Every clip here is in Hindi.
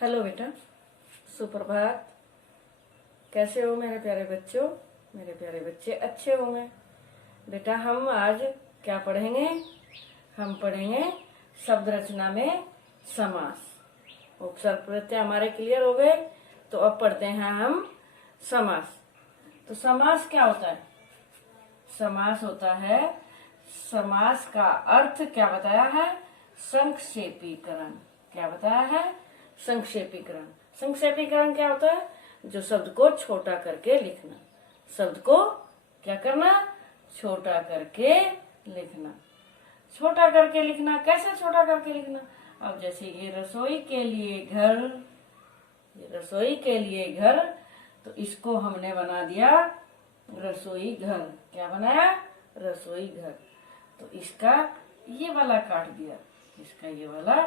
हेलो बेटा, सुप्रभात। कैसे हो मेरे प्यारे बच्चों? मेरे प्यारे बच्चे अच्छे होंगे। बेटा हम आज क्या पढ़ेंगे? हम पढ़ेंगे शब्द रचना में समास। उपसर्ग प्रत्यय हमारे क्लियर हो गए, तो अब पढ़ते हैं हम समास। तो समास क्या होता है? समास होता है, समास का अर्थ क्या बताया है? संक्षेपीकरण। क्या बताया है? संक्षेपीकरण। संक्षेपीकरण क्या होता है? जो शब्द को छोटा करके लिखना। शब्द को क्या करना? छोटा करके लिखना। छोटा करके लिखना, कैसे छोटा करके लिखना? अब जैसे ये रसोई के लिए घर, ये रसोई के लिए घर, तो इसको हमने बना दिया रसोई घर। क्या बनाया? रसोई घर। तो इसका ये वाला काट दिया, इसका ये वाला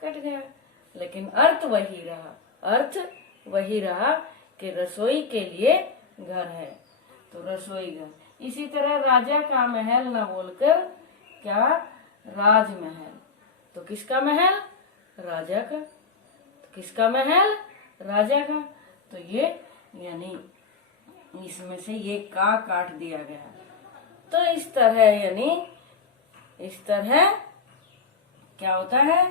कट गया, लेकिन अर्थ वही रहा। अर्थ वही रहा कि रसोई के लिए घर है, तो रसोई घर। इसी तरह राजा का महल न बोलकर क्या? राजमहल। तो किसका महल? राजा का। तो किसका महल? राजा का। तो ये यानी इसमें से ये का काट दिया गया। तो इस तरह यानी इस तरह क्या होता है?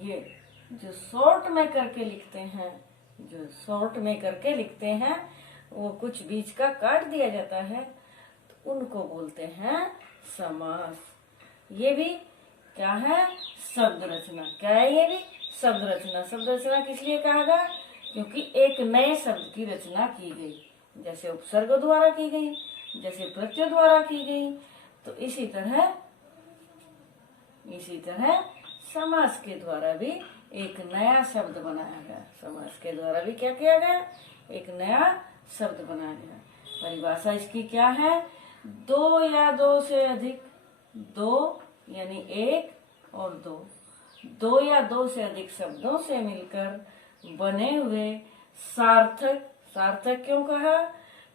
ये जो शॉर्ट में करके लिखते हैं, जो शॉर्ट में करके लिखते हैं, वो कुछ बीच का काट दिया जाता है, तो उनको बोलते हैं समास। ये भी क्या है? शब्द रचना। क्या है ये भी? शब्द रचना। शब्द रचना किस लिए कहा गया? क्योंकि एक नए शब्द की रचना की गई, जैसे उपसर्ग द्वारा की गई, जैसे प्रत्यय द्वारा की गई। तो इसी तरह समास के द्वारा भी एक नया शब्द बनाया गया। समास के द्वारा भी क्या किया गया? एक नया शब्द बनाया गया। परिभाषा इसकी क्या है? दो या दो से अधिक, दो यानी एक और दो, दो या दो से अधिक शब्दों से मिलकर बने हुए सार्थक। सार्थक क्यों कहा?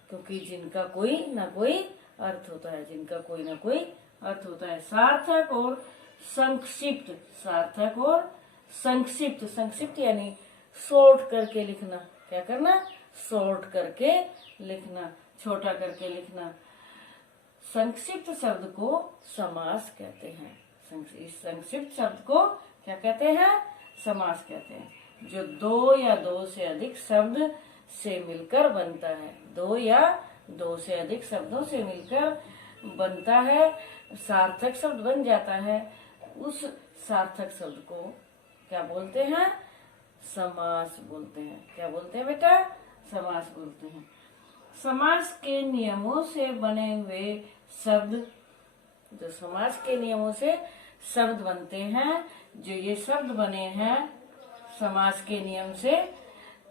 क्योंकि जिनका कोई ना कोई अर्थ होता है, जिनका कोई ना कोई अर्थ होता है। सार्थक और संक्षिप्त। सार्थक और संक्षिप्त। संक्षिप्त यानी शॉर्ट करके लिखना। क्या करना? शॉर्ट करके लिखना, छोटा करके लिखना। संक्षिप्त शब्द को समास कहते हैं। इस संक्षिप्त शब्द को क्या कहते हैं? समास कहते हैं। जो दो या दो से अधिक शब्द से मिलकर बनता है, दो या दो से अधिक शब्दों से मिलकर बनता है, सार्थक शब्द बन जाता है, उस सार्थक शब्द को क्या बोलते हैं? समास बोलते हैं। क्या बोलते हैं बेटा? समास बोलते हैं। समास के नियमों से बने हुए शब्द, जो समास के नियमों से शब्द बनते हैं, जो ये शब्द बने हैं समास के नियम से,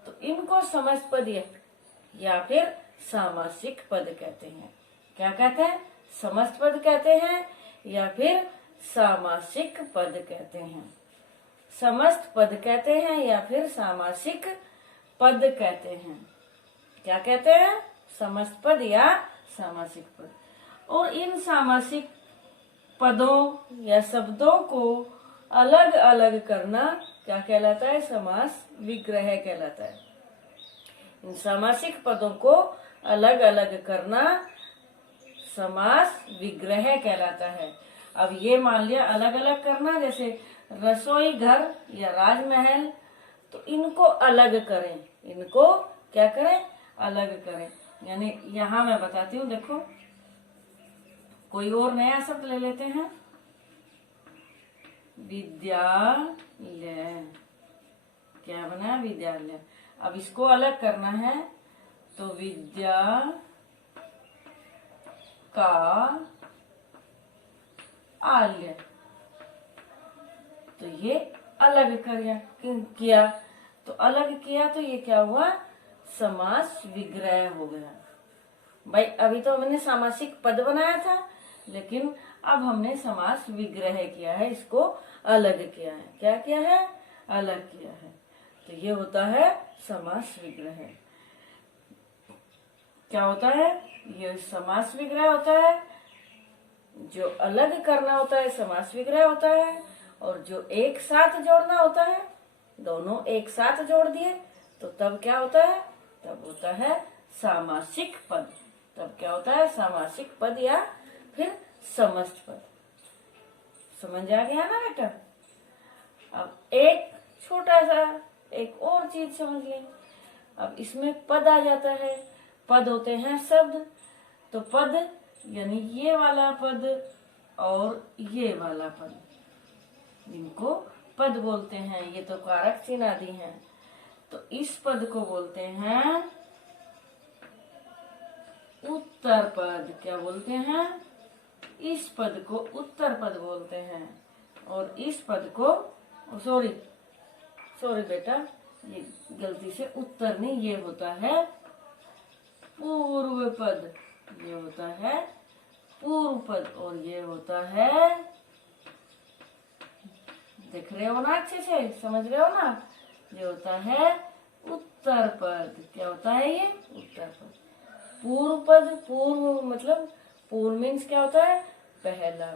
तो इनको समस्त पद या फिर सामासिक पद कहते हैं। क्या कहते हैं? समस्त पद कहते हैं या फिर सामासिक पद कहते हैं। समस्त पद कहते हैं या फिर सामासिक पद कहते हैं। क्या कहते हैं? समस्त पद या सामासिक पद। और इन सामासिक पदों या शब्दों को अलग अलग करना क्या कहलाता है? समास विग्रह कहलाता है। इन सामासिक पदों को अलग अलग करना समास विग्रह कहलाता है। अब ये मान लिया अलग अलग करना, जैसे रसोई घर या राजमहल, तो इनको अलग करें। इनको क्या करें? अलग करें। यानी यहाँ मैं बताती हूँ, देखो कोई और नया शब्द ले लेते हैं, विद्यालय। क्या बना? विद्यालय। अब इसको अलग करना है, तो विद्या का आल्य। तो ये अलग किया, तो अलग किया, तो ये क्या हुआ? समास विग्रह हो गया। भाई अभी तो हमने सामासिक पद बनाया था, लेकिन अब हमने समास विग्रह किया है, इसको अलग किया है। क्या किया है? अलग किया है। तो ये होता है समास विग्रह। क्या होता है? ये समास विग्रह होता है। जो अलग करना होता है समास विग्रह होता है, और जो एक साथ जोड़ना होता है दोनों एक साथ जोड़ दिए तो तब क्या होता है, तब होता है सामासिक पद। तब क्या होता है, सामासिक पद या फिर समस्त पद। समझ आ गया ना बेटा। अब एक छोटा सा एक और चीज समझ लें। अब इसमें पद आ जाता है। पद होते हैं शब्द। तो पद यानी ये वाला पद और ये वाला पद, इनको पद बोलते हैं। ये तो कारक चिन्ह आदि हैं। तो इस पद को बोलते हैं उत्तर पद। क्या बोलते हैं, इस पद को उत्तर पद बोलते हैं। और इस पद को सॉरी बेटा, ये गलती से उत्तर नहीं, ये होता है पूर्व पद। ये होता है पूर्व पद और ये होता है, देख रहे हो ना, अच्छे से समझ रहे हो ना, ये होता है उत्तर पद। क्या होता है ये, उत्तर पद। पूर्व पद, पूर्व मतलब पूर्व मीन्स क्या होता है, पहला।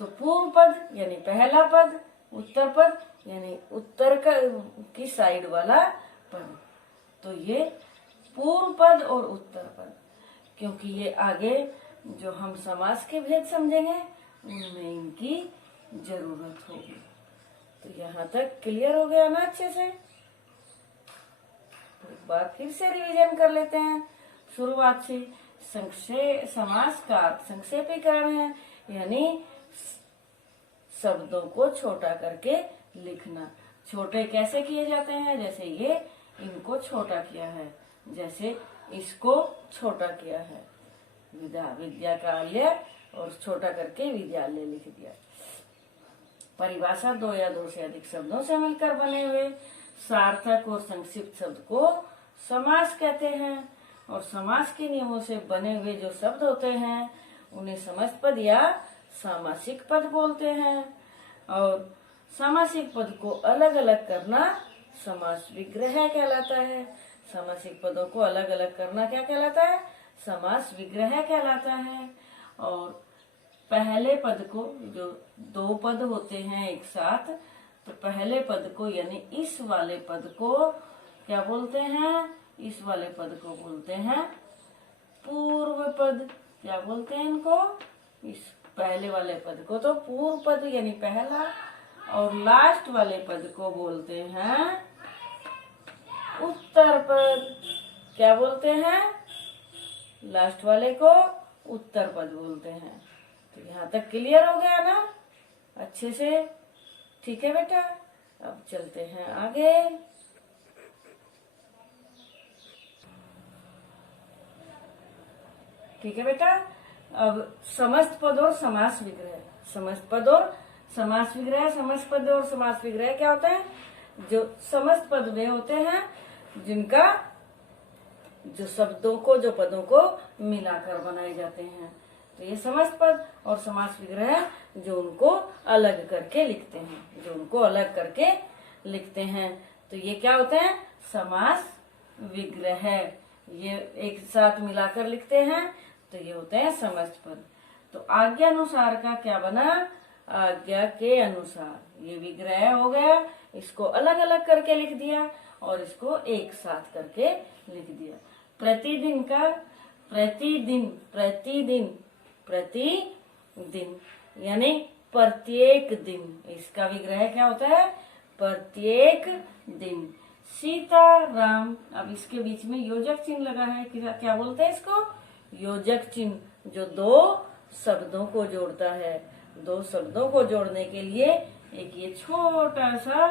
तो पूर्व पद यानी पहला पद, उत्तर पद यानी उत्तर की साइड वाला पद। तो ये पूर्व पद और उत्तर पद, क्योंकि ये आगे जो हम समास के भेद समझेंगे उनमें इनकी जरूरत होगी। तो यहाँ तक क्लियर हो गया ना अच्छे से। एक बार फिर से रिवीजन कर लेते हैं शुरुआत से। समास का संक्षेपीकरण है, यानी शब्दों को छोटा करके लिखना। छोटे कैसे किए जाते हैं, जैसे ये इनको छोटा किया है, जैसे इसको छोटा किया है, विद्या का आल्य और छोटा करके विद्यालय लिख दिया। परिभाषा दो या दो से अधिक शब्दों से मिलकर बने हुए सार्थक और संक्षिप्त शब्द को समास कहते हैं। और समास के नियमों से बने हुए जो शब्द होते हैं उन्हें समस्त पद या सामासिक पद बोलते हैं। और सामासिक पद को अलग अलग करना समास विग्रह कहलाता है। सामासिक पदों को अलग अलग करना क्या कहलाता है, समास विग्रह कहलाता है। और पहले पद को, जो दो पद होते हैं एक साथ, तो पहले पद को यानी इस वाले पद को क्या बोलते हैं, इस वाले पद को बोलते हैं पूर्व पद। क्या बोलते हैं इनको, इस पहले वाले पद को तो पूर्व पद यानी पहला, और लास्ट वाले पद को बोलते हैं उत्तर पद। क्या बोलते हैं, लास्ट वाले को उत्तर पद बोलते हैं। तो यहाँ तक क्लियर हो गया ना अच्छे से। ठीक है बेटा, अब चलते हैं आगे। ठीक है बेटा, अब समस्त पद और समास विग्रह। समस्त पद और समास विग्रह। समस्त पद और समास विग्रह क्या होता है, जो समस्त पद वे होते हैं जिनका, जो शब्दों को, जो पदों को मिलाकर बनाए जाते हैं। तो ये समस्त पद और समास विग्रह जो उनको अलग करके लिखते हैं, जो उनको अलग करके लिखते हैं, तो ये क्या होते हैं, समास विग्रह। ये एक साथ मिलाकर लिखते हैं तो ये होते हैं समस्त पद। तो आज्ञा अनुसार का क्या बना, आज्ञा के अनुसार। ये विग्रह हो गया, इसको अलग अलग करके लिख दिया और इसको एक साथ करके लिख दिया। प्रतिदिन का, प्रतिदिन, प्रतिदिन, प्रतिदिन यानी प्रत्येक दिन, इसका विग्रह क्या होता है, प्रत्येक दिन। सीताराम, अब इसके बीच में योजक चिन्ह लगा है, क्या बोलते हैं इसको, योजक चिन्ह, जो दो शब्दों को जोड़ता है। दो शब्दों को जोड़ने के लिए एक ये छोटा सा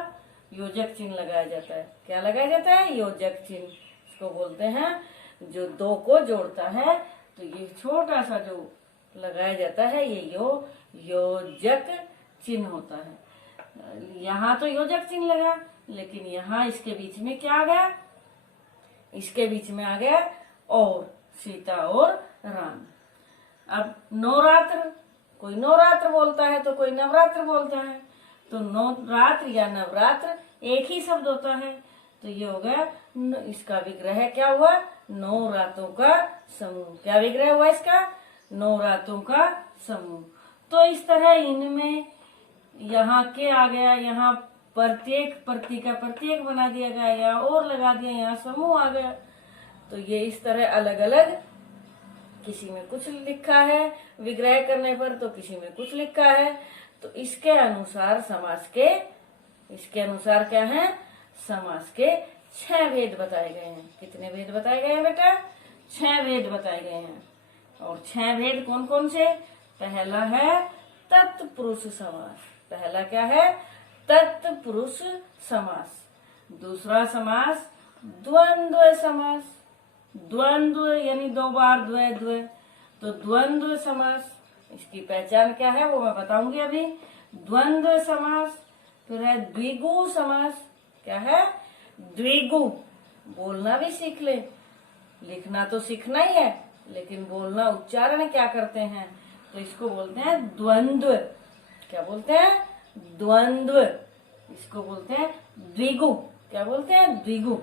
योजक चिन्ह लगाया जाता है। क्या लगाया जाता है, योजक चिन्ह। इसको बोलते हैं जो दो को जोड़ता है। तो ये छोटा सा जो लगाया जाता है ये योजक चिन्ह होता है। यहाँ तो योजक चिन्ह लगा, लेकिन यहाँ इसके बीच में क्या आ गया, इसके बीच में आ गया और, सीता और राम। अब नवरात्र, कोई नवरात्र बोलता है तो कोई नवरात्र बोलता है। तो नवरात्र या नवरात्र एक ही शब्द होता है। तो ये हो गया, इसका विग्रह क्या हुआ, 9 रातों का समूह। क्या विग्रह हुआ इसका, 9 रातों का समूह। तो इस तरह इनमें यहाँ के आ गया, यहाँ प्रत्येक प्रति का प्रत्येक बना दिया गया, यहाँ और लगा दिया, यहाँ समूह आ गया। तो ये इस तरह अलग अलग, किसी में कुछ लिखा है विग्रह करने पर, तो किसी में कुछ लिखा है। तो इसके अनुसार इसके अनुसार क्या है, समास के 6 भेद बताए गए हैं। कितने भेद बताए गए हैं बेटा? 6 भेद बताए गए हैं। और 6 भेद कौन कौन से? पहला है तत्पुरुष समास। पहला क्या है? तत्पुरुष समास। दूसरा समास द्वंद्व समास। द्वंद्व यानी 2 बार द्वय। तो द्वंद्व समास, इसकी पहचान क्या है वो मैं बताऊंगी अभी। द्वंद्व समास। फिर है द्विगु समास। क्या है? द्विगु। बोलना भी सीख ले, लिखना तो सीखना ही है, लेकिन बोलना, उच्चारण क्या करते हैं, तो इसको बोलते हैं द्वंद्व। क्या बोलते हैं? द्वंद्व। इसको बोलते हैं द्विगु। क्या बोलते हैं? द्विगु।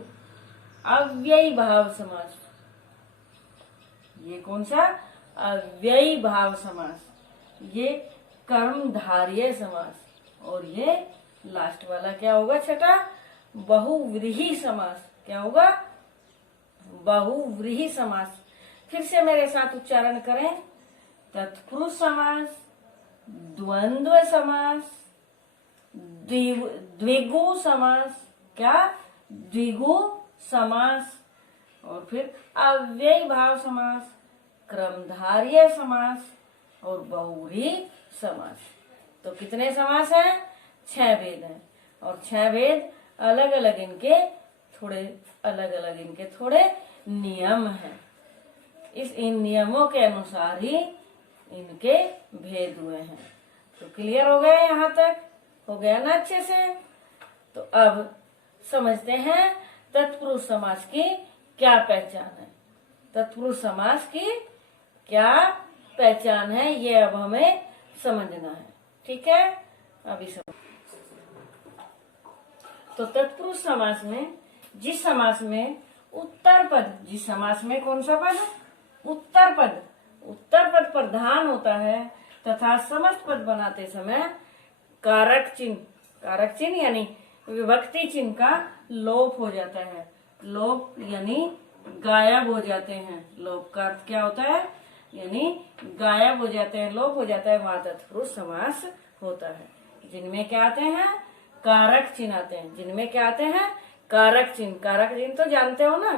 अव्ययी भाव समास। ये कौन सा? अव्ययी भाव समास। ये कर्मधारय समास। और ये लास्ट वाला क्या होगा? छठा बहुव्रीहि समास। क्या होगा? बहुव्रीहि समास। फिर से मेरे साथ उच्चारण करें। तत्पुरुष समास, द्वंद्व समास, द्विगु समास। क्या? द्विगु समास। और फिर अव्ययी भाव समास, क्रमधारय समास और बहुव्रीहि समास। तो कितने समास हैं? 6 भेद हैं। और 6 भेद अलग अलग इनके थोड़े नियम हैं। इन नियमों के अनुसार ही इनके भेद हुए हैं। तो क्लियर हो गया? यहाँ तक हो गया ना अच्छे से? तो अब समझते हैं तत्पुरुष समास की क्या पहचान है। तत्पुरुष समास की क्या पहचान है, ये अब हमें समझना है। ठीक है? अभी समझ। तो तत्पुरुष समास में, जिस समास में उत्तर पद, जिस समास में कौन सा पद? उत्तर पद प्रधान होता है तथा समस्त पद बनाते समय कारक चिन्ह यानी विभक्ति चिन्ह का लोप हो जाता है। लोप यानी गायब हो जाते हैं। लोप का अर्थ क्या होता है? यानी गायब हो जाते हैं, लोप हो जाता है। वहां तत्पुरुष समास होता है, जिनमें क्या आते हैं? कारक चिन्ह आते हैं। जिनमें क्या आते हैं? कारक चिन्ह तो जानते हो ना,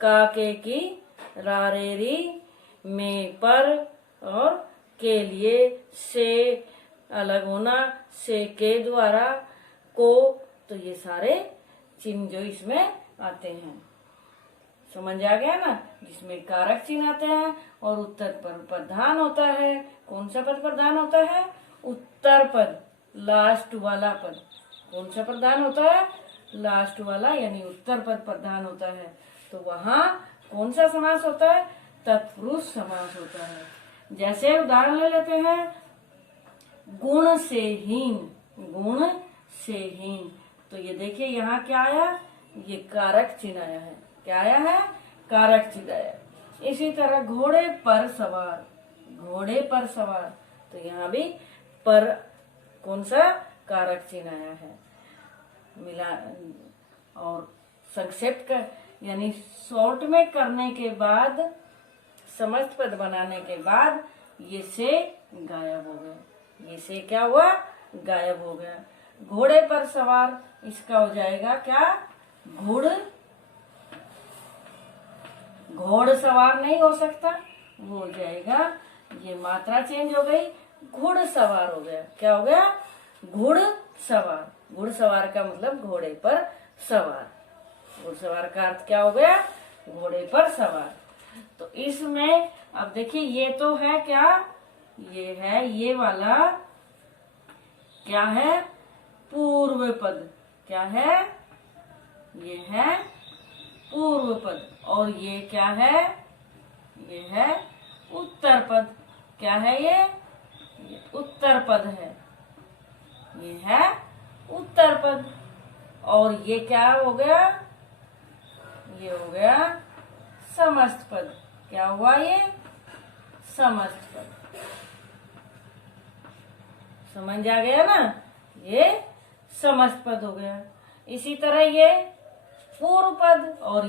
का, के, की, रा, रे, री, में, पर और के लिए, से अलग होना, से के द्वारा, को। तो ये सारे चिन्ह जो इसमें आते हैं, समझ आ गया ना? जिसमें कारक चिन्ह आते हैं और उत्तर पद प्रधान होता है। कौन सा पद प्रधान होता है? उत्तर पद, लास्ट वाला पद। कौन सा प्रधान होता है? लास्ट वाला, यानी उत्तर पद प्रधान होता है। तो वहाँ कौन सा समास होता है? तत्पुरुष समास होता है। जैसे उदाहरण ले लेते हैं, गुण से हीन। गुण से हीन, तो ये देखिए यहाँ क्या आया? ये कारक चिन्ह आया है। क्या आया है? कारक चिन्ह आया। इसी तरह घोड़े पर सवार, घोड़े पर सवार, तो यहाँ भी पर कौन सा? कारक चिन्ह आया है। मिला और संक्षेप कर, यानी शॉर्ट में करने के बाद, समस्त पद बनाने के बाद ये से गायब हो गया। ये से क्या हुआ? गायब हो गया। घोड़े पर सवार, इसका हो जाएगा क्या? घोड़ सवार नहीं हो सकता, वो हो जाएगा, ये मात्रा चेंज हो गई, घुड़ सवार हो गया। क्या हो गया? घुड़ सवार। घुड़ सवार का मतलब घोड़े पर सवार। घुड़ सवार का अर्थ क्या हो गया? घोड़े पर सवार। तो इसमें अब देखिए, ये तो है क्या? ये है, ये वाला क्या है? पूर्व पद। क्या है? ये है पूर्व पद। और ये क्या है? ये है उत्तर पद। क्या है ये उत्तर पद है। ये है उत्तर पद। और ये क्या हो गया? ये हो गया समस्त पद। क्या हुआ? ये समस्त पद। समझ आ गया ना? ये समस्त पद हो गया। इसी तरह ये पूर्व पद और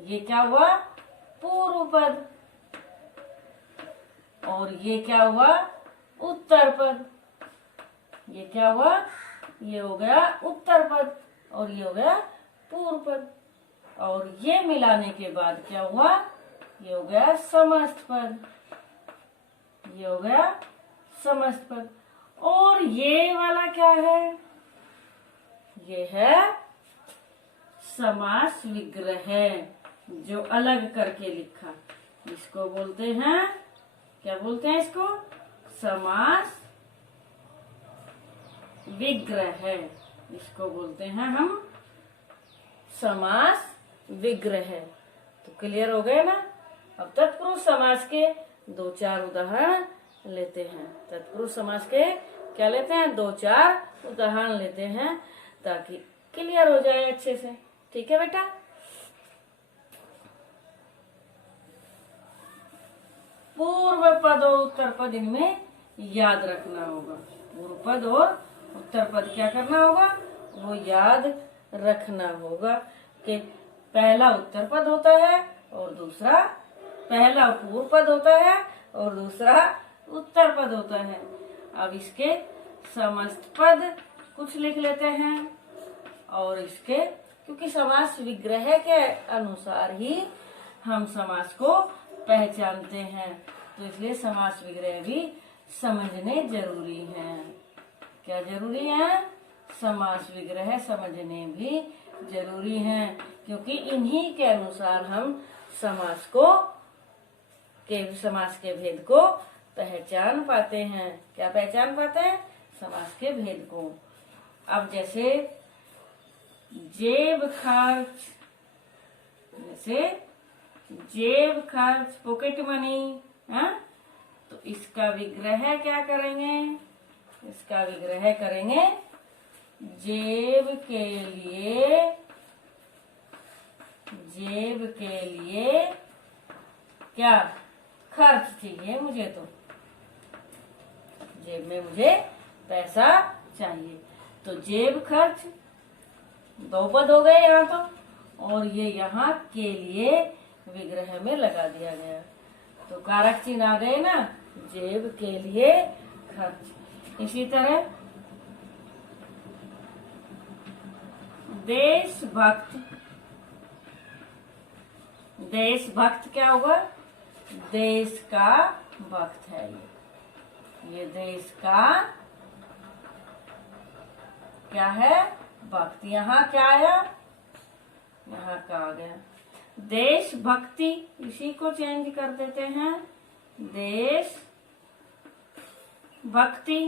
ये क्या हुआ, पूर्व पद, और ये क्या हुआ, उत्तर पद। ये क्या हुआ, ये हो गया उत्तर पद और ये हो गया पूर्व पद, और ये मिलाने के बाद क्या हुआ, ये हो गया समस्त पद, ये हो गया समस्त पद। और ये वाला क्या है, ये है समास विग्रह, जो अलग करके लिखा। इसको बोलते हैं, क्या बोलते हैं इसको, समास विग्रह। इसको बोलते हैं हम समास विग्रह। तो क्लियर हो गए ना। अब तत्पुरुष समास के 2-4 उदाहरण लेते हैं। तत्पुरुष समास के क्या लेते हैं, 2-4 उदाहरण लेते हैं ताकि क्लियर हो जाए अच्छे से। ठीक है बेटा। पूर्व पद और उत्तर पद, इनमें याद रखना होगा। पूर्व पद और उत्तर पद क्या करना होगा, वो याद रखना होगा कि पहला उत्तर पद होता है और दूसरा, पहला पूर्व पद होता है और दूसरा उत्तर पद होता है। अब इसके समस्त पद कुछ लिख लेते हैं, और इसके, क्योंकि समास विग्रह के अनुसार ही हम समास को पहचानते हैं, तो इसलिए समास विग्रह भी समझने जरूरी है। क्या जरूरी है, समास विग्रह समझने भी जरूरी है, क्योंकि इन्हीं के अनुसार हम समास के भेद को पहचान पाते हैं। क्या पहचान पाते हैं, समास के भेद को। अब जैसे जेब खर्च, जैसे जेब खर्च, पॉकेट मनी, हाँ, तो इसका विग्रह क्या करेंगे, इसका विग्रह करेंगे जेब के लिए क्या खर्च चाहिए, मुझे तो जेब में मुझे पैसा चाहिए, तो जेब खर्च 2 पद हो गए यहाँ तो, और ये यहाँ के लिए विग्रह में लगा दिया गया, तो कारक चिन्ह आ गए ना, जेब के लिए खर्च। इसी तरह देशभक्त, देशभक्त क्या होगा, देश का भक्त है ये देश का क्या है, भक्त। यहाँ क्या आया, यहाँ का आ गया देशभक्ति, इसी को चेंज कर देते हैं, देश भक्ति।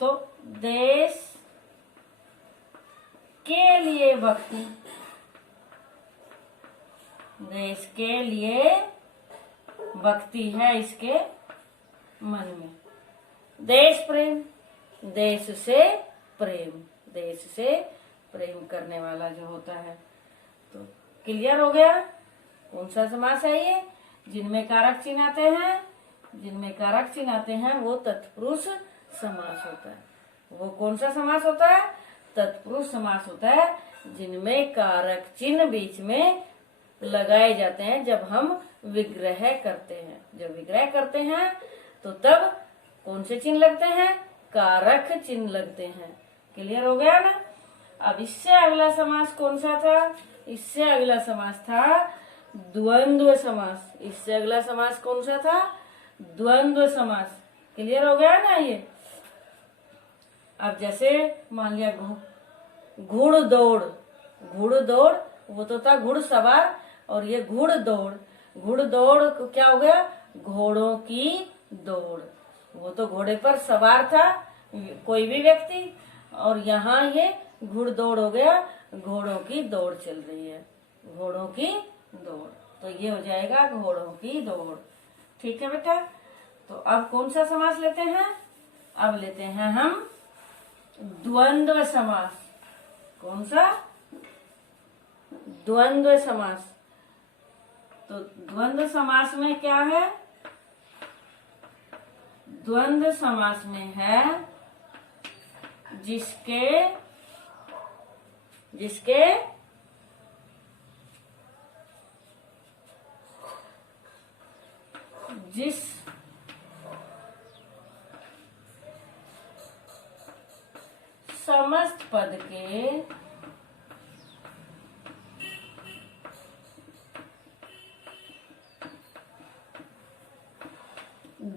तो देश के लिए भक्ति, देश के लिए भक्ति है इसके मन में। देश प्रेम, देश से प्रेम, देश से प्रेम करने वाला जो होता है। तो क्लियर हो गया कौन सा समास है ये, जिनमें कारक चिन्ह आते हैं, जिनमें कारक चिन्ह आते हैं वो तत्पुरुष समास होता है। वो कौन सा समास होता है, तत्पुरुष समास होता है, जिनमें कारक चिन्ह बीच में लगाए जाते हैं जब हम विग्रह करते हैं। जब विग्रह करते हैं तो तब कौन से चिन्ह लगते हैं, कारक चिन्ह लगते हैं। क्लियर हो गया ना। अब इससे अगला समास कौन सा था, इससे अगला समास था द्वंद्व समास। इससे अगला समास कौन सा था, द्वंद्व समास। क्लियर हो गया ना ये। अब जैसे मान लिया घुड़ दौड़, घुड़ दौड़ वो तो था घुड़सवार, और ये घुड़ दौड़, घुड़ दौड़ क्या हो गया, घोड़ों की दौड़। वो तो घोड़े पर सवार था कोई भी व्यक्ति, और यहाँ ये घुड़ दौड़ हो गया, घोड़ों की दौड़ चल रही है, घोड़ों की दौड़। तो ये हो जाएगा घोड़ों की दौड़। ठीक है बेटा। तो अब कौन सा समास लेते हैं, अब लेते हैं हम द्वंद्व समास। कौन सा, द्वंद्व समास। तो द्वंद्व समास में क्या है, द्वंद्व समास में है जिसके जिस समस्त पद के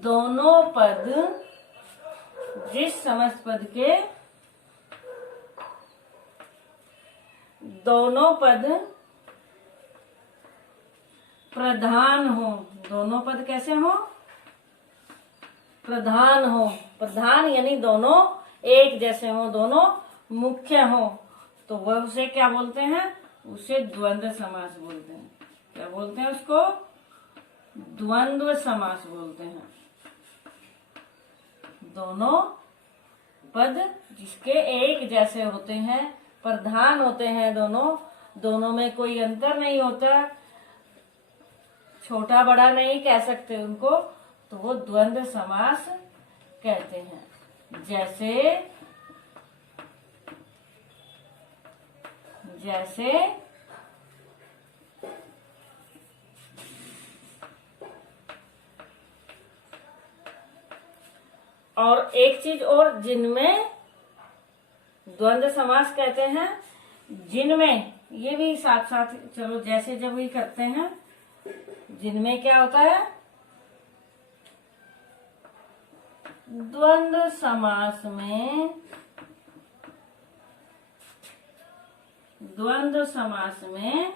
दोनों पद, जिस समस्त पद के दोनों पद प्रधान हो। दोनों पद कैसे हो? प्रधान हो। प्रधान यानी दोनों एक जैसे हो, दोनों मुख्य हो, तो वह उसे क्या बोलते हैं? उसे द्वंद्व समास बोलते हैं। क्या बोलते हैं उसको? द्वंद्व समास बोलते हैं। दोनों पद जिसके एक जैसे होते हैं, प्रधान होते हैं, दोनों में कोई अंतर नहीं होता, छोटा बड़ा नहीं कह सकते उनको, तो वो द्वंद्व समास कहते हैं। जैसे और एक चीज और, जिनमें द्वंद्व समास कहते हैं, जिनमें, ये भी साथ साथ चलो, जैसे जब भी करते हैं, जिनमें क्या होता है? द्वंद्व समास में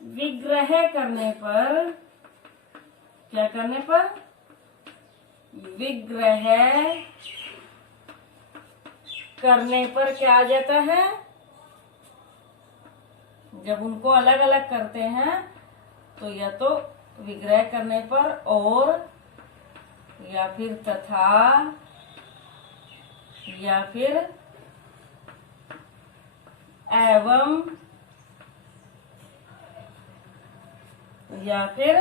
विग्रह करने पर, क्या करने पर? विग्रह करने पर क्या आ जाता है? जब उनको अलग अलग करते हैं तो या तो विग्रह करने पर और, या फिर तथा, या फिर एवं, या फिर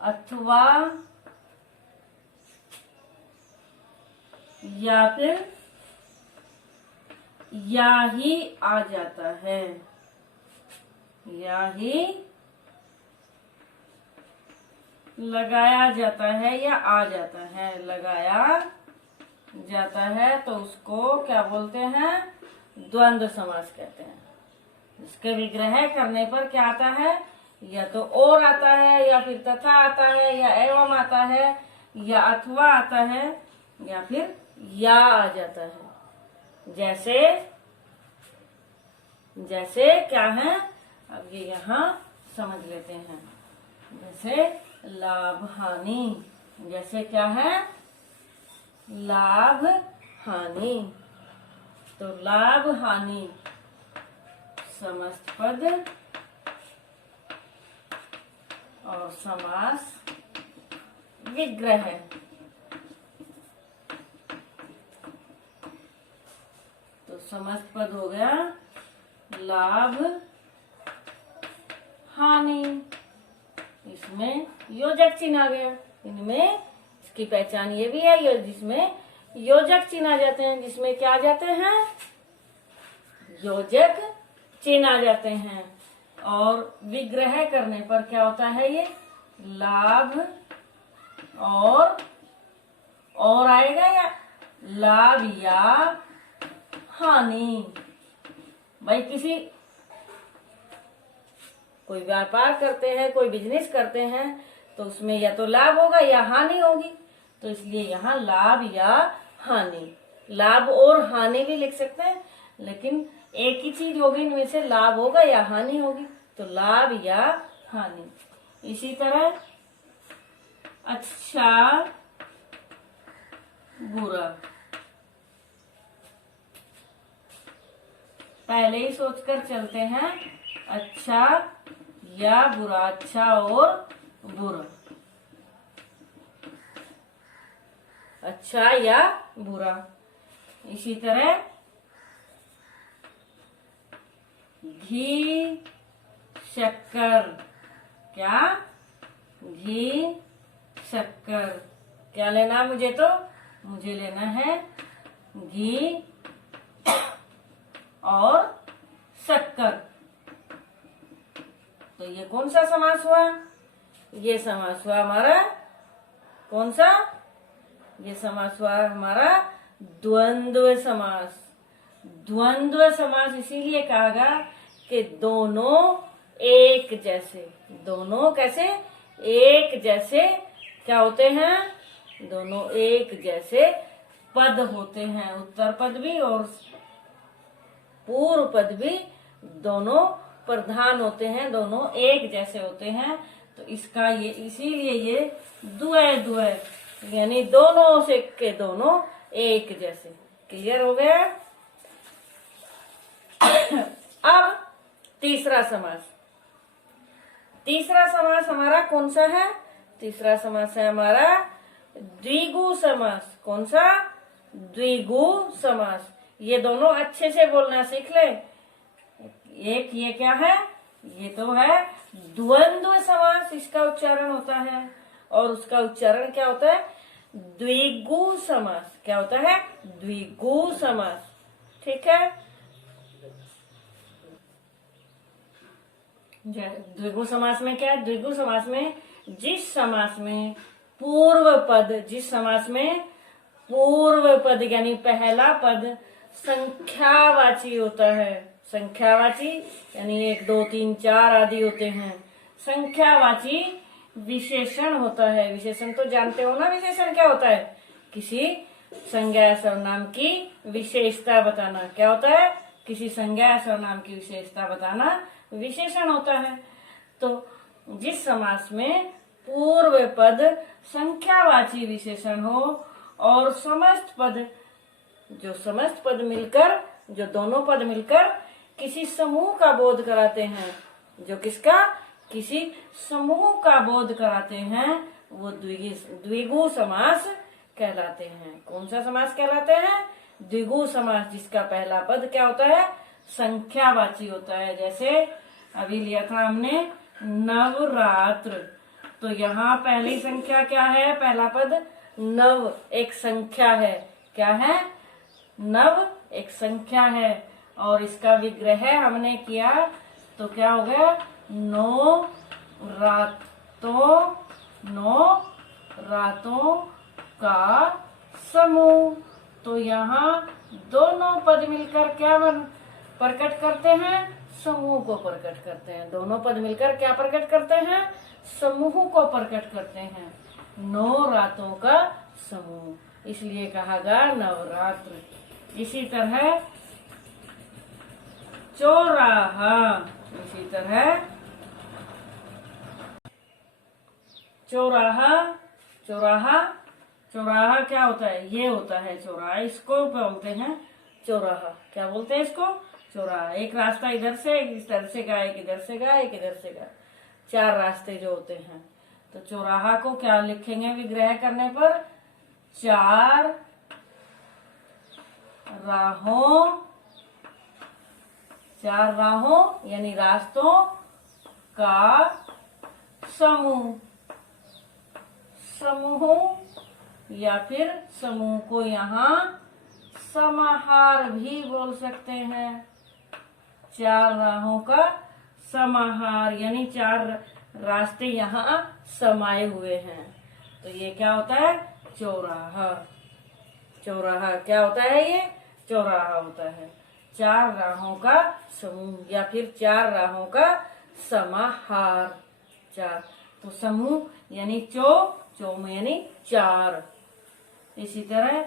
अथवा, या फिर या ही आ जाता है। या ही लगाया जाता है या आ जाता है। लगाया जाता है तो उसको क्या बोलते हैं? द्वंद्व समास कहते हैं। इसके विग्रह करने पर क्या आता है? या तो और आता है, या फिर तथा आता है, या एवं आता है, या अथवा आता है, या फिर या आ जाता है। जैसे क्या है? अब ये यहाँ समझ लेते हैं। जैसे लाभ हानि, जैसे क्या है? लाभ हानि। तो लाभ हानि समस्त पद और समास विग्रह। तो समस्त पद हो गया लाभ हानि, इसमें योजक चिन्ह आ गया। इनमें इसकी पहचान ये भी है, जिसमें योजक चिन्ह आ जाते हैं। जिसमें क्या आ जाते हैं? योजक चिन्ह आ जाते हैं। और विग्रह करने पर क्या होता है? ये लाभ और आएगा, या लाभ या हानि। भाई कोई व्यापार करते हैं, कोई बिजनेस करते हैं, तो उसमें या तो लाभ होगा या हानि होगी। तो इसलिए यहाँ लाभ या हानि, लाभ और हानि भी लिख सकते हैं, लेकिन एक ही चीज होगी, इनमें से लाभ होगा या हानि होगी। तो लाभ या हानि। इसी तरह अच्छा बुरा, पहले ही सोचकर चलते हैं। अच्छा या बुरा, अच्छा और बुरा, अच्छा या बुरा। इसी तरह घी शक्कर। क्या? घी शक्कर। क्या लेना है मुझे? तो मुझे लेना है घी और शक्कर। तो ये कौन सा समास हुआ? ये समास हुआ हमारा कौन सा? ये समास हुआ हमारा द्वंद्व समास। द्वंद्व समास इसीलिए कहा गया कि दोनों एक जैसे। दोनों कैसे? एक जैसे क्या होते हैं? दोनों एक जैसे पद होते हैं। उत्तर पद भी और पूर्व पद भी दोनों प्रधान होते हैं, दोनों एक जैसे होते हैं। तो इसका ये इसीलिए ये द्वय द्वय यानी दोनों से के दोनों एक जैसे। क्लियर हो गया? अब तीसरा समास। तीसरा समास हमारा कौन सा है? तीसरा समास है हमारा द्विगु समास। कौन सा? द्विगु समास। ये दोनों अच्छे से बोलना सीख ले। एक ये क्या है? ये तो है द्वंद्व समास, इसका उच्चारण होता है। और उसका उच्चारण क्या होता है? द्विगु समास। क्या होता है? द्विगु समास। ठीक है। द्विगु समास में क्या है? द्विगु समास में जिस समास में पूर्व पद, जिस समास में पूर्व पद यानी पहला पद संख्यावाची होता है। संख्यावाची यानी 1 2 3 4 आदि होते हैं। संख्यावाची विशेषण होता है। विशेषण तो जानते हो ना? विशेषण क्या होता है? किसी संज्ञा सर्वनाम की विशेषता बताना। क्या होता है? किसी संज्ञा सर्वनाम की विशेषता बताना विशेषण होता है। तो जिस समास में पूर्व पद संख्यावाची विशेषण हो और समस्त पद, जो समस्त पद मिलकर, जो दोनों पद मिलकर किसी समूह का बोध कराते हैं, जो किसका? किसी समूह का बोध कराते हैं, वो द्विगु समास कहलाते हैं। कौन सा समास कहलाते हैं? द्विगु समास, जिसका पहला पद क्या होता है? संख्यावाची होता है। जैसे अभी लिया था हमने नवरात्र, तो यहाँ पहली संख्या क्या है? पहला पद नव एक संख्या है। क्या है? नव एक संख्या है। और इसका विग्रह हमने किया तो क्या हो गया? 9 रातों, 9 रातों का समूह। तो यहाँ दोनों पद मिलकर क्या प्रकट करते हैं? समूह को प्रकट करते हैं। दोनों पद मिलकर क्या प्रकट करते हैं? समूह को प्रकट करते हैं। 9 रातों का समूह, इसलिए कहा गया नवरात्र। इसी तरह चौराहा, इसी तरह चौराहा, चौराहा, चौराहा क्या होता है? ये होता है चौराहा। इसको बोलते हैं चौराहा। क्या बोलते हैं इसको? चौराहा। एक रास्ता इधर से, इधर से गया, एक इधर से गया, एक इधर से गया, 4 रास्ते जो होते हैं। तो चौराहा को क्या लिखेंगे विग्रह करने पर? 4 राहों, 4 राहों यानी रास्तों का समूह। समूह या फिर समूह को यहाँ समाहार भी बोल सकते हैं। 4 राहों का समाहार यानी 4 रास्ते यहाँ समाये हुए हैं। तो ये क्या होता है? चौराहा। चौराहा क्या होता है? ये चौराहा होता है 4 राहों का समूह या फिर 4 राहों का समाहार। 4 तो समूह यानी चौ में यानी 4। इसी तरह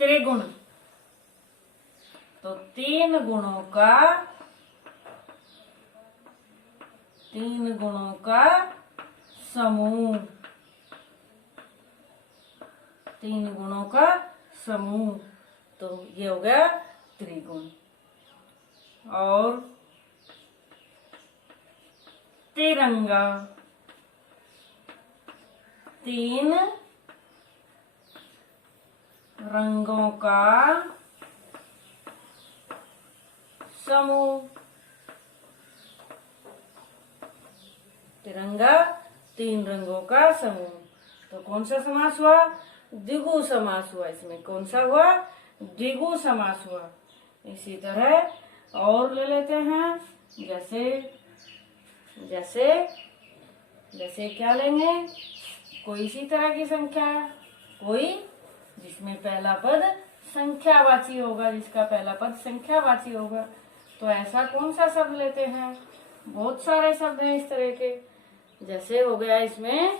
त्रिगुण, तो 3 गुणों का समूह। 3 गुणों का समूह, तो ये हो गया त्रिगुण। और तिरंगा, 3 रंगों का समूह। तिरंगा 3 रंगों का समूह। तो कौन सा समास हुआ? द्विगु समास हुआ। इसमें कौन सा हुआ? द्विगु समास हुआ। इसी तरह और ले लेते हैं। जैसे जैसे जैसे क्या लेंगे? कोई इसी तरह की संख्या, कोई जिसमें पहला पद संख्यावाची होगा, जिसका पहला पद संख्यावाची होगा। तो ऐसा कौन सा शब्द लेते हैं? बहुत सारे शब्द हैं इस तरह के। जैसे हो गया इसमें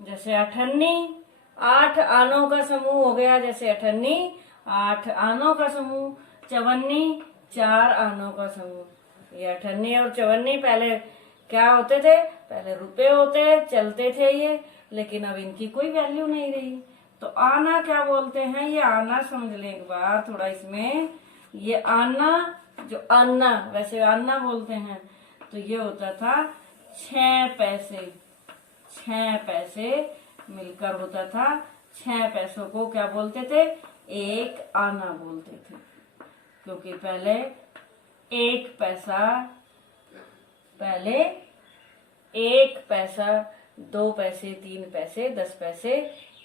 जैसे अठन्नी, 8 आनों का समूह हो गया। जैसे अठन्नी 8 आनों का समूह। चवन्नी 4 आनों का समूह। ये अठन्नी और चवन्नी पहले क्या होते थे? पहले रुपए होते, चलते थे ये, लेकिन अब इनकी कोई वैल्यू नहीं रही। तो आना क्या बोलते हैं? ये आना समझ लें एक बार थोड़ा इसमें। ये आना, जो आना वैसे आना बोलते हैं, तो ये होता था 6 पैसे। 6 पैसे मिलकर होता था। 6 पैसों को क्या बोलते थे? एक आना बोलते थे। क्योंकि पहले 1 पैसा, पहले 1 पैसा, 2 पैसे, 3 पैसे, 10 पैसे,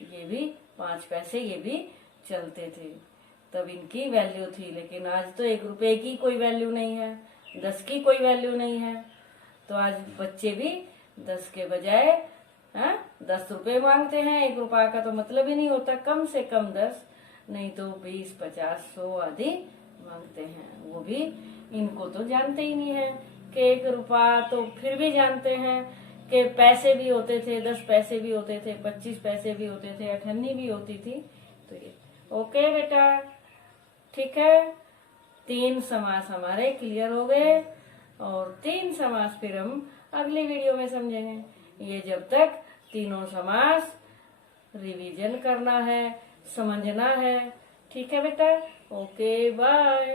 ये भी 5 पैसे, ये भी चलते थे। तब इनकी वैल्यू थी। लेकिन आज तो 1 रुपए की कोई वैल्यू नहीं है, 10 की कोई वैल्यू नहीं है। तो आज बच्चे भी 10 के बजाय 10 रुपए मांगते हैं। 1 रुपया का तो मतलब ही नहीं होता। कम से कम 10, नहीं तो 20, 50, 100 आदि मांगते हैं। वो भी इनको तो जानते ही नहीं है कि 1 रुपया, तो फिर भी जानते हैं कि पैसे भी होते थे, 10 पैसे भी होते थे, 25 पैसे भी होते थे, अठन्नी भी होती थी। तो ये ओके बेटा, ठीक है। 3 समास हमारे क्लियर हो गए और 3 समास फिर हम अगली वीडियो में समझेंगे। ये जब तक तीनों समास रिवीजन करना है, समझना है। ठीक है बेटा, ओके बाय।